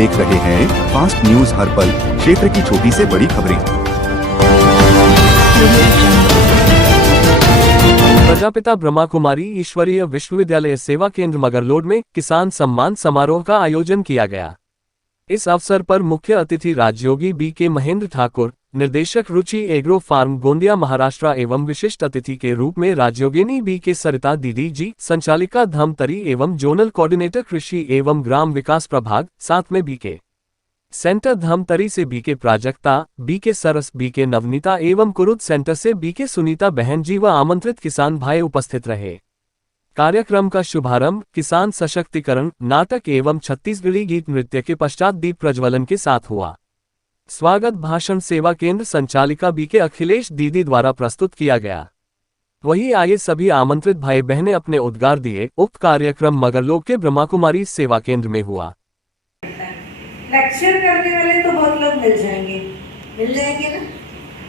देख रहे हैं फास्ट न्यूज हर पल, क्षेत्र की छोटी से बड़ी खबरें। प्रजापिता ब्रह्मा कुमारी ईश्वरीय विश्वविद्यालय सेवा केंद्र मगरलोड में किसान सम्मान समारोह का आयोजन किया गया। इस अवसर पर मुख्य अतिथि राजयोगी बी.के. महेंद्र ठाकुर, निर्देशक रुचि एग्रो फार्म गोंदिया महाराष्ट्र एवं विशिष्ट अतिथि के रूप में राजयोगिनी बी.के. सरिता दीदी जी, संचालिका धमतरी एवं जोनल कोऑर्डिनेटर कृषि एवं ग्राम विकास प्रभाग, साथ में बी.के. सेंटर धमतरी से बी.के. प्राजक्ता, बी.के. सरस, बी.के. नवनीता एवं कुरुद सेंटर से बी.के. सुनीता बहन जी व आमंत्रित किसान भाई उपस्थित रहे। कार्यक्रम का शुभारंभ किसान सशक्तिकरण नाटक एवं छत्तीसगढ़ी गीत नृत्य के पश्चात दीप प्रज्वलन के साथ हुआ। स्वागत भाषण सेवा केंद्र संचालिका बी.के. अखिलेश दीदी द्वारा प्रस्तुत किया गया। वहीं आए सभी आमंत्रित भाई बहनें अपने उद्गार दिए। उक्त कार्यक्रम मगरलोड के ब्रह्मा कुमारी सेवा केंद्र में हुआ। लेक्चर करने वाले तो बहुत लोग मिल जाएंगे ना,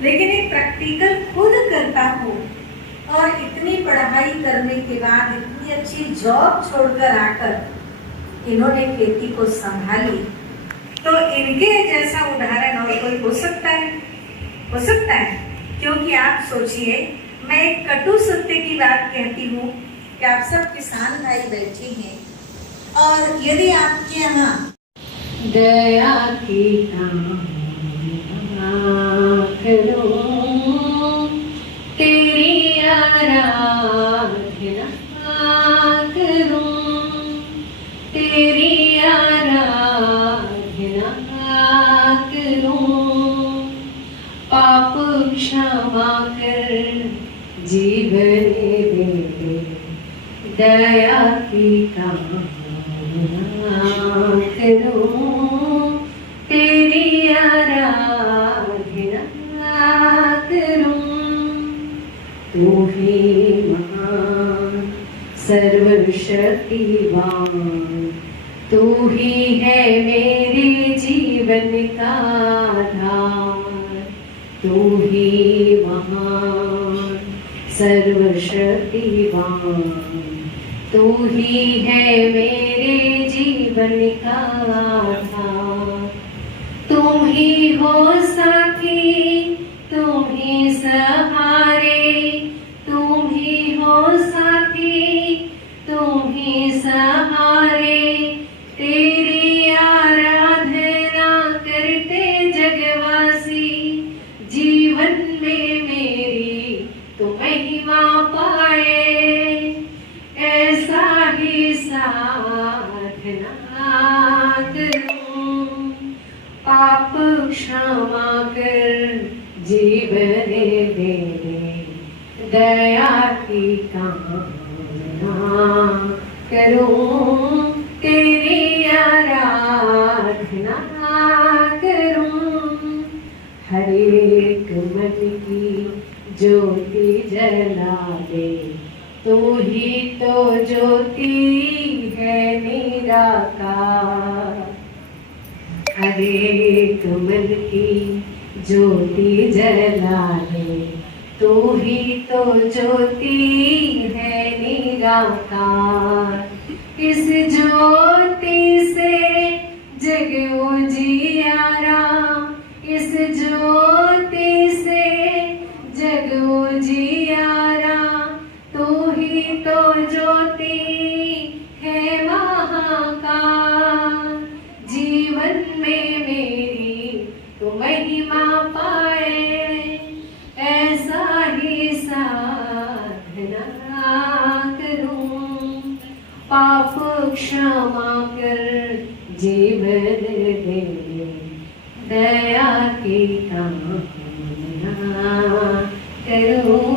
लेकिन एक प्रैक्टिकल खुद करता हूँ और इतनी पढ़ाई करने के बाद इतनी अच्छी जॉब छोड़कर आकर इन्होंने खेती को संभाली, तो इनके जैसा उदाहरण और कोई हो सकता है? क्योंकि आप सोचिए, मैं एक कटु सत्य की बात कहती हूँ कि आप सब किसान भाई बैठे हैं और यदि आपके यहाँ दया की करो, तेरी आराधना करूं, तेरी आराधना करूं, पाप क्षमा कर जीवन दे, दया की कामना करूं, तेरी आराधना करूं। तू ही महान सर्वशक्तिवान, तू ही है मेरे जीवन का आधार, तू ही महान सर्वशक्तिवान, तू ही है मेरे जीवन का आधार। तुम ही हो साथी, तुम ही सहारे, तुम ही हो साथी, तुम ही सहारे, तेरी आराधना करते जगवासी, जीवन में मेरी तो महिमा पाए, ऐसा ही साधना करूं, पाप क्षमा कर जीवन दे, दया की कामना करूं, तेरी आराधना करूं। हर एक मन की ज्योति जला दे, तू ही तो ज्योति है निराकार। हर एक मन की ज्योति जला दे, तू ही तो ज्योति है निराकार। इस ज्योति से जग उजियारा, इस ज्योति से जग उजियारा, तू ही तो ज्योति है महाकाल, जीवन में मेरी तो महिमा पाए, ऐसा ही साधना करूं, पाप क्षमा कर जीवन दे, दया की कामना करूं,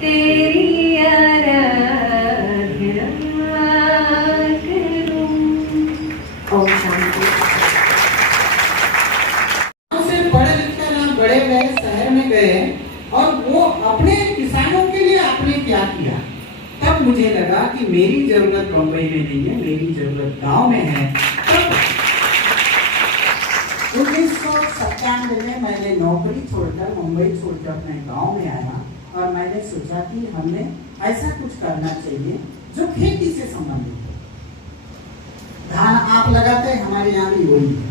तेरी आराधना करूं। ओम शांति। पढ़े लिखकर हम बड़े गए, शहर में गए और वो अपने किसानों के लिए आपने क्या किया, तब मुझे लगा कि मेरी जरूरत बम्बई में नहीं है, मेरी जरूरत गांव में है। 1997 में मैंने नौकरी छोड़कर, मुंबई छोड़कर अपने गांव में आया और मैंने सोचा कि हमने ऐसा कुछ करना चाहिए जो खेती से संबंधित हो। धान आप लगाते हैं, हमारे यहाँ भी वही है।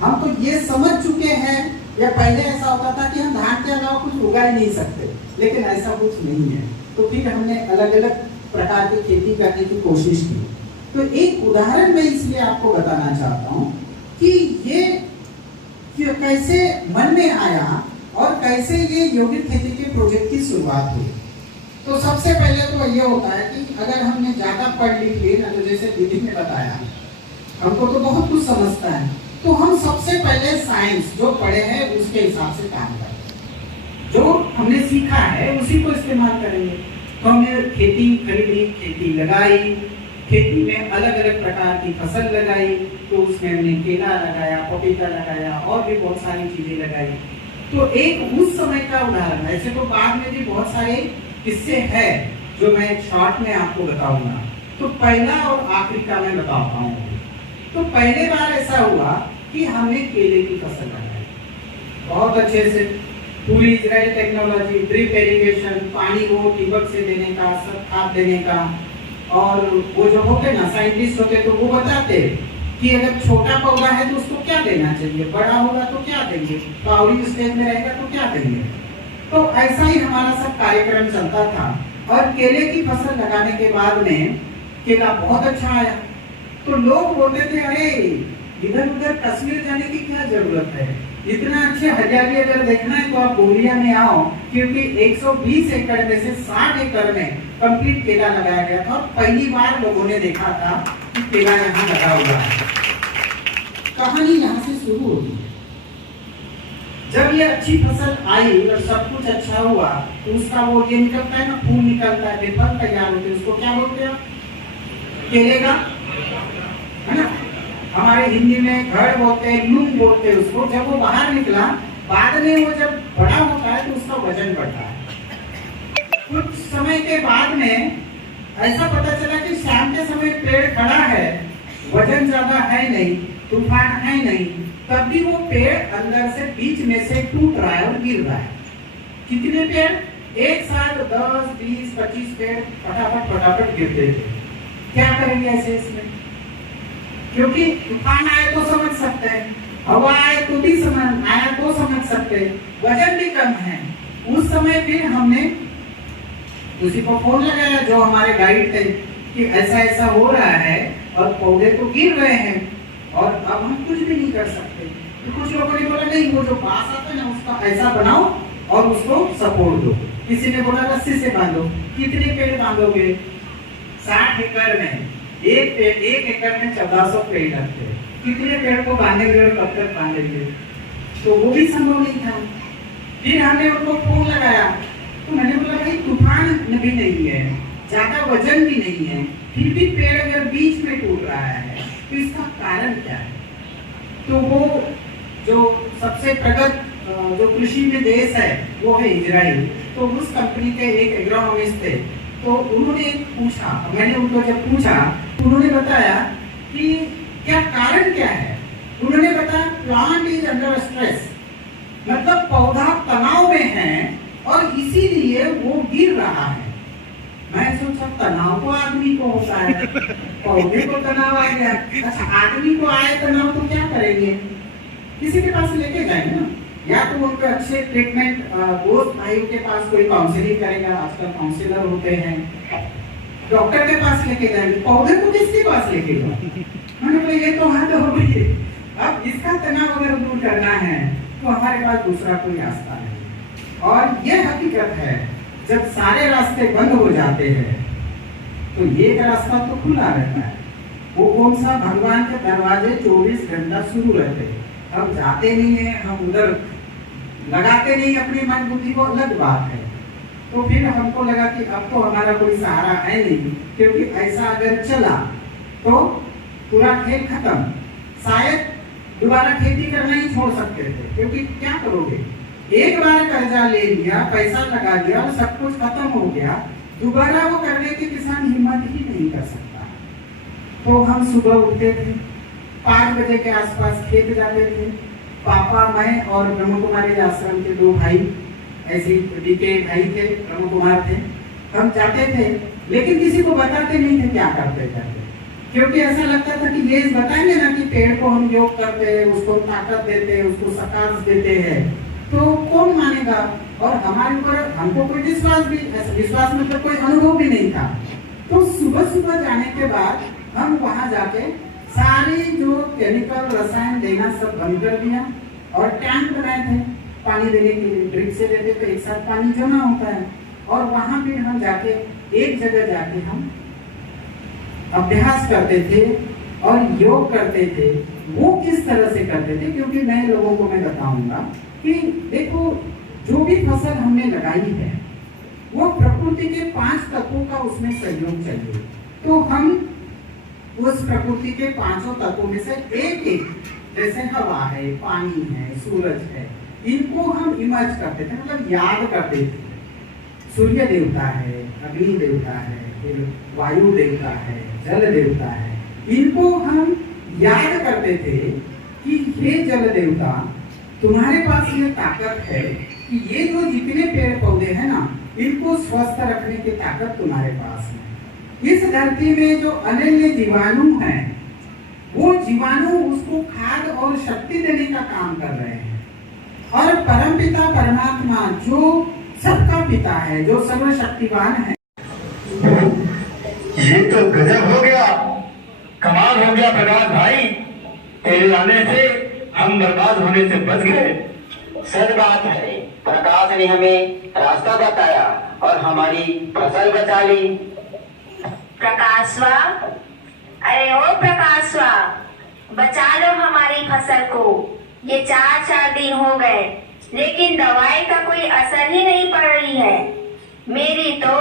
हम तो ये समझ चुके हैं, या पहले ऐसा होता था कि हम धान के अलावा कुछ उगा ही नहीं सकते, लेकिन ऐसा कुछ नहीं है। तो फिर हमने अलग अलग प्रकार की खेती करने की कोशिश की। तो एक उदाहरण मैं इसलिए आपको बताना चाहता हूँ कि ये कैसे मन में आया और कैसे ये यौगिक खेती के प्रोजेक्ट की शुरुआत हुई। तो सबसे पहले तो ये होता है कि अगर हमने ज्यादा पढ़ लिख लिया ना, तो जैसे दीदी ने बताया हमको तो बहुत कुछ समझता है, तो हम सबसे पहले साइंस जो पढ़े हैं उसके हिसाब से काम करेंगे, जो हमने सीखा है उसी को इस्तेमाल करेंगे। तो हमने खेती खरीदी, खेती लगाई, खेती में अलग अलग प्रकार की फसल लगाई, तो उसमें हमने केला लगाया, पपीता लगाया और भी बहुत सारी चीजें लगाई। तो एक उस समय का उदाहरण, ऐसे तो बाद में भी बहुत सारे किस्से हैं जो मैं शॉर्ट में आपको बताऊंगा। तो पहला और आखिरी का मैं बताता हूँ। तो पहले बार ऐसा हुआ कि हमने केले की फसल लगाई, बहुत अच्छे से पूरी इजराइल टेक्नोलॉजी, ड्रिप इरिगेशन, पानी वो टिबक से देने का, सब खाद देने का। और वो जो होते ना साइंटिस्ट होते, तो वो बताते कि अगर छोटा पौधा है तो उसको क्या देना चाहिए, बड़ा होगा तो क्या देंगे, फ्लावरिंग स्टेज में रहेगा तो क्या देंगे। तो ऐसा ही हमारा सब कार्यक्रम चलता था। और केले की फसल लगाने के बाद में केला बहुत अच्छा आया। तो लोग बोलते थे, अरे इधर उधर कश्मीर जाने की क्या जरूरत है, इतना अच्छे हरियाली अगर देखना है तो आप बोलिया में आओ, क्योंकि 120 एकड़ में से 60 एकड़ में कंप्लीट केला लगाया गया था। पहली बार लोगों ने देखा था कि केला यहाँ लगा हुआ है। कहानी यहाँ से शुरू होती है। जब ये अच्छी फसल आई और सब कुछ अच्छा हुआ, तो उसका वो ये निकलता है ना, फूल निकलता है, फल तैयार होते हैं, उसको क्या बोलते हैं, केले का, है ना। हमारे हिंदी में घर बोलते हैं, लूम बोलते हैं उसको। जब वो बाहर निकला, बाद में वो जब बड़ा होता है तो उसका वजन बढ़ता है। कुछ समय के बाद में ऐसा पता चला कि शाम के समय पेड़ खड़ा है, वजन ज्यादा है नहीं, तूफान है नहीं, तब भी वो पेड़ अंदर से बीच में से टूट रहा है और गिर रहा है। कितने पेड़? एक साथ 10, 20, 25 पेड़ फटाफट गिरते थे। क्या करेंगे ऐसे इसमें? क्योंकि तूफान आए तो समझ सकते हैं, हवा आए तो भी समझ सकते हैं, वजन भी कम है। उस समय फिर हमने उसी को फोन लगाया जो हमारे गाइड थे कि ऐसा ऐसा हो रहा है और पौधे तो गिर रहे हैं और अब हम कुछ भी नहीं कर सकते। तो कुछ लोगों ने बोला, नहीं वो जो बांस आता है ना उसका ऐसा बनाओ और उसको सपोर्ट दो। किसी ने बोला रस्सी से बांधो। कितने पेड़ बांधोगे? 60 एकड़ में एक एकड़ में 1400 पेड़ लगते हैं। कितने पेड़ को बांधेंगे और कब तक बांधेंगे? तो वो भी संभव नहीं था। फिर हमने उनको फोन लगाया, तो मैंने बोला भाई तूफान भी नहीं है, ज्यादा वजन भी नहीं है, फिर भी पेड़ अगर बीच में टूट रहा है तो इसका कारण क्या है? तो वो जो सबसे प्रगत जो कृषि में देश है वो है इजराइल। तो उस कंपनी के एक एग्रोनॉमिस्ट थे, तो उन्होंने पूछा, मैंने उनको जब पूछा तो उन्होंने बताया कि क्या कारण क्या है। उन्होंने बताया प्लांट इज अंडर स्ट्रेस, मतलब पौधा तनाव में है और इसीलिए वो गिर रहा है। मैं सोचा तनाव तो आदमी को होता है, पौधे को तनाव आ गया। अच्छा आदमी को आए तनाव तो क्या करेंगे? किसी के पास लेके जाएंगे ना, या तो उनको अच्छे ट्रीटमेंट, दोस्त भाइयों के पास कोई काउंसलिंग करेगा, आजकल काउंसलर होते हैं, डॉक्टर के पास लेके जाएंगे। पौधे को किसके पास लेके जाओ? मैंने बोला ये तो हद हो गई। अब इसका तनाव अगर दूर करना है तो हमारे पास दूसरा कोई रास्ता नहीं। और ये हकीकत है, जब सारे रास्ते बंद हो जाते हैं तो ये रास्ता तो खुला रहता है। वो कौन सा? भगवान के दरवाजे 24 घंटा शुरू रहते हैं। हम जाते नहीं है, हम उधर लगाते नहीं अपनी मन बुद्धि को, अलग बात है। तो फिर हमको लगा कि अब तो हमारा कोई सहारा है नहीं, क्योंकि ऐसा अगर चला तो पूरा खेल खत्म। शायद दोबारा खेती करना ही छोड़ सकते थे, क्योंकि क्या करोगे, एक बार कर्जा ले लिया, पैसा लगा दिया और सब कुछ खत्म हो गया, दोबारा वो करने की किसान हिम्मत ही नहीं कर सकता। तो हम सुबह उठते थे, 5 बजे के आसपास खेत जाते थे। पापा, मैं और ब्रह्म कुमारी आश्रम के 2 भाई, ऐसे डीके भाई थे, ब्रह्म कुमार थे, हम जाते थे, लेकिन किसी को बताते नहीं थे क्या करते जाते। क्योंकि ऐसा लगता था कि ये बताएंगे ना कि पेड़ को हम योग करते हैं, उसको ताकत देते हैं, उसको सकाश देते हैं, तो कौन मानेगा। और हमारे ऊपर हमको कोई विश्वास मतलब कोई अनुभव भी नहीं था। तो सुबह सुबह जाने के बाद हम वहां जाके सारे जो केमिकल रसायन देना सब बंद कर दिया और टैंक बनाए थे पानी देने के लिए, ड्रिप से देते तो एक साथ पानी जमा होता है। और वहां भी हम जाके एक जगह जाके हम अभ्यास करते थे और योग करते थे। वो किस तरह से करते थे, क्योंकि नए लोगों को मैं बताऊंगा कि देखो जो भी फसल हमने लगाई है वो प्रकृति के 5 तत्वों का उसमें सहयोग चाहिए। तो हम उस प्रकृति के 5 तत्वों में से एक जैसे हवा है, पानी है, सूरज है, इनको हम इमर्ज करते थे, मतलब याद करते थे। सूर्य देवता है, अग्नि देवता है, फिर वायु देवता है, जल देवता है, इनको हम याद करते थे कि हे जल देवता, तुम्हारे पास ये ताकत है कि ये जो जितने पेड़ पौधे हैं ना, इनको स्वस्थ रखने की ताकत तुम्हारे पास है। इस धरती में जो अनन्य जीवाणु हैं, वो जीवाणु उसको खाद और शक्ति देने का काम कर रहे हैं। और परमपिता परमात्मा जो सबका पिता है, जो सर्वशक्तिवान है, ये तो गजब हो गया, कमाल हो गया प्रकाश भाई। तेरे आने से हम बर्बाद होने से बच गए। सच बात है, प्रकाश ने हमें रास्ता बताया और हमारी फसल बचा ली। प्रकाशवा, अरे ओ प्रकाशवा, बचा लो हमारी फसल को। ये 4 दिन हो गए लेकिन दवाई का कोई असर ही नहीं पड़ रही है। मेरी तो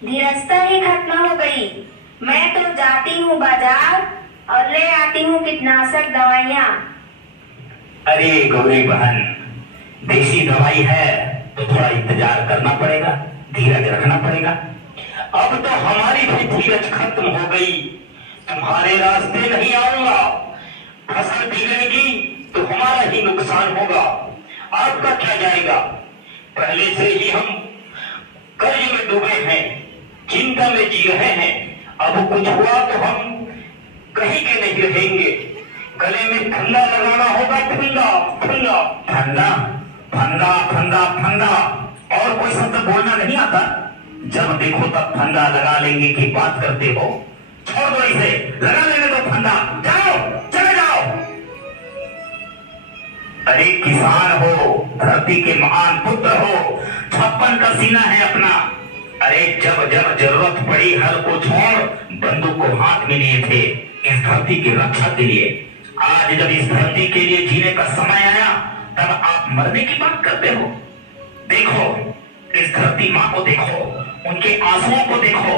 धीरजता ही खत्म हो गई। मैं तो जाती हूँ बाजार और ले आती हूँ कीटनाशक दवाइयाँ। अरे गौरी बहन, देसी दवाई है तो थोड़ा इंतजार करना पड़ेगा, धीरज रखना पड़ेगा। अब तो हमारी भी धीरज खत्म हो गई। तुम्हारे रास्ते नहीं आऊंगा। फसल बिगड़ेगी तो हमारा ही नुकसान होगा। आपका क्या जाएगा? पहले से ही हम कर्ज में डूबे हैं, चिंता में जी रहे हैं। अब कुछ हुआ तो हम कहीं के नहीं रहेंगे। गले में फंदा लगाना होगा, फंदा फंदा फंदा फंदा फंदा फंदा। और कोई शब्द बोलना नहीं आता? जब देखो तब फंदा लगा लेंगे की बात करते हो। छोड़ दो इसे, लगा लेने दो फंदा। जाओ, चले जाओ। अरे किसान हो, धरती के महान पुत्र हो, 56 का सीना है अपना। अरे जब जब जरूरत पड़ी हल को छोड़ बंदूक को हाथ में लिए थे इस धरती की रक्षा के लिए। आज जब इस धरती के लिए जीने का समय आया तब आप मरने की बात करते हो। देखो इस धरती माँ को देखो, उनके आंसुओं को देखो।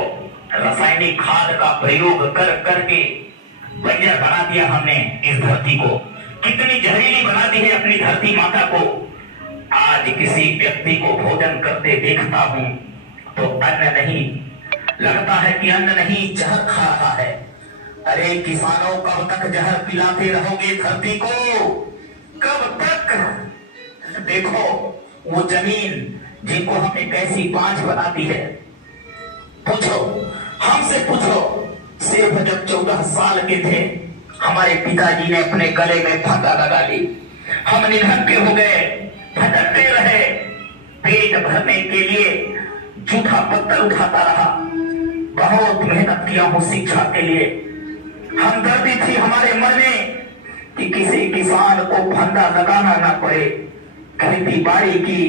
रासायनिक खाद का प्रयोग कर करके बंजर बना दिया हमने इस धरती को। कितनी जहरीली बना दी है अपनी धरती माता को। आज किसी व्यक्ति को भोजन करते देखता हूँ तो अन्न नहीं, लगता है कि अन्न नहीं जहर खा रहा है। अरे किसानों, कब तक जहर पिलाते रहोगे धरती को? कब तक? देखो वो जमीन जिनको हमने कैसी बांझ बना दी है। पूछो, हमसे पूछो। सिर्फ जब 14 साल के थे हमारे पिताजी ने अपने गले में फंदा लगा ली। हम निधन हो गए, भटकते रहे। पेट भरने के लिए जूठा पत्थर उठाता रहा। बहुत मेहनत किया हूं शिक्षा के लिए। हमदर्दी थी हमारे मन में कि किसी किसान को फंदा लगाना ना पड़े। खेती बाड़ी की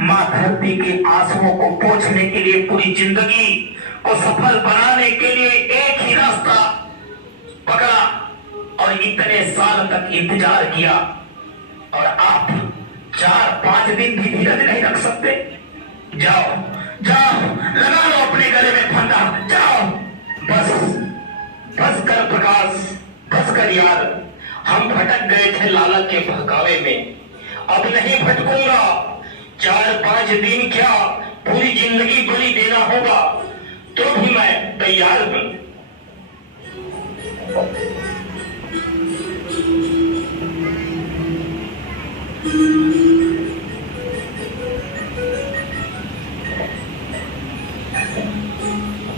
माँ धरती के आंसुओं को पोंछने के लिए पूरी जिंदगी को सफल बनाने के लिए एक ही रास्ता पकड़ा और इतने साल तक इंतजार किया। और आप 4-5 दिन भी धीरज नहीं रख सकते? जाओ जाओ, लगा लो अपने गले में फंदा। जाओ, बस कर प्रकाश, बस कर यार। हम भटक गए थे लालच के बहकावे में, अब नहीं भटकूंगा। 4-5 दिन क्या, पूरी जिंदगी बलि देना होगा तो भी मैं तैयार हूं।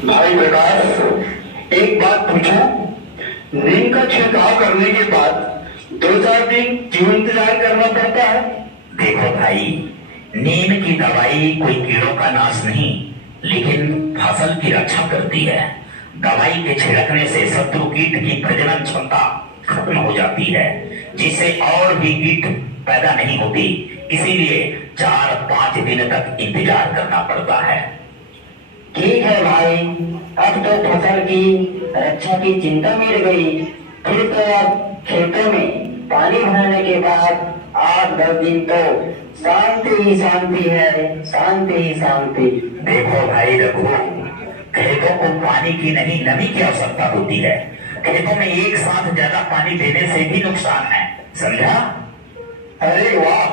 भाई प्रकाश, एक बात पूछूं? नीम का छिड़काव करने के बाद 2-4 दिन क्यों इंतजार करना पड़ता है? देखो भाई, नीम की दवाई कोई कीड़ों का नाश नहीं, लेकिन फसल की रक्षा करती है। दवाई के छिड़कने से शत्रु कीट की प्रजनन क्षमता खत्म हो जाती है, जिससे और भी कीट पैदा नहीं होती। इसीलिए 4-5 दिन तक इंतजार करना पड़ता है। ठीक है भाई, अब तो फसल की रक्षा की चिंता मिट गई। फिर तो अब खेतों में पानी भराने के बाद 8-10 दिन तो शांति ही शांति है, शांति ही शांति। देखो भाई रघु, खेतों को पानी की नहीं नमी की आवश्यकता होती है। खेतों में एक साथ ज्यादा पानी देने से भी नुकसान है, समझा? अरे वाह,